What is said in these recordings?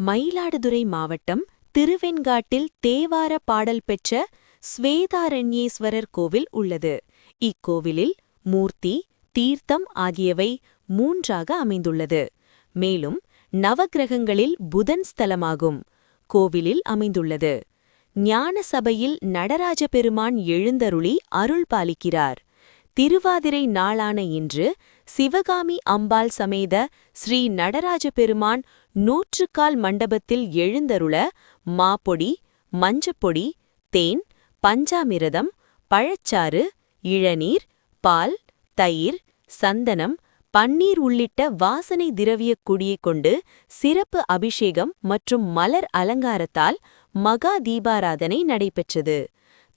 மயிலாடுதுறை மாவட்டம் திருவெண்காட்டில் தேவார பாடல் பெற்ற ஸ்வேதாரண்யேஸ்வரர் கோவில் உள்ளது. இக்கோவிலில் மூர்த்தி தீர்த்தம் ஆகியவை மூன்றாக அமைந்துள்ளது. மேலும் நவக்கிரகங்களில் புதன் ஸ்தலமாகும். கோவிலில் அமைந்துள்ளது. ஞான சபையில் நடராஜ பெருமான் எழுந்தருளி அருள் பாலிக்கிறார். திருவாதிரை நாளான இன்று சிவகாமி அம்பாள் சமேத ஸ்ரீ நடராஜ பெருமான் நூற்றுக்கால் மண்டபத்தில் எழுந்தருள மாப்பொடி மஞ்சப்பொடி தேன் பஞ்சாமிரதம் பழச்சாறு இளநீர் பால் தயிர் சந்தனம் பன்னீர் உள்ளிட்ட வாசனை திரவியக் குடியைக் கொண்டு சிறப்பு அபிஷேகம் மற்றும் மலர் அலங்காரத்தால் மகா தீபாராதனை நடைபெற்றது.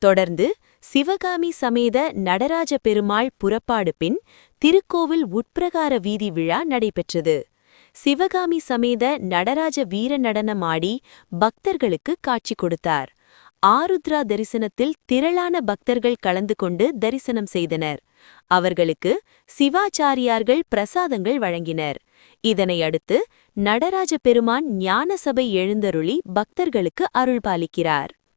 தொடர்ந்து சிவகாமி சமேத நடராஜ பெருமாள் புறப்பாடு பின் திருக்கோவில் உட்பிரகார வீதி விழா நடைபெற்றது. சிவகாமி சமேத நடராஜ வீர நடனமாடி பக்தர்களுக்கு காட்சி கொடுத்தார். ஆருத்ரா தரிசனத்தில் திரளான பக்தர்கள் கலந்து கொண்டு தரிசனம் செய்தனர். அவர்களுக்கு சிவாச்சாரியார்கள் பிரசாதங்கள் வழங்கினர். இதனை அடுத்து நடராஜ பெருமான் ஞானசபை எழுந்தருளி பக்தர்களுக்கு அருள்பாலிக்கிறார்.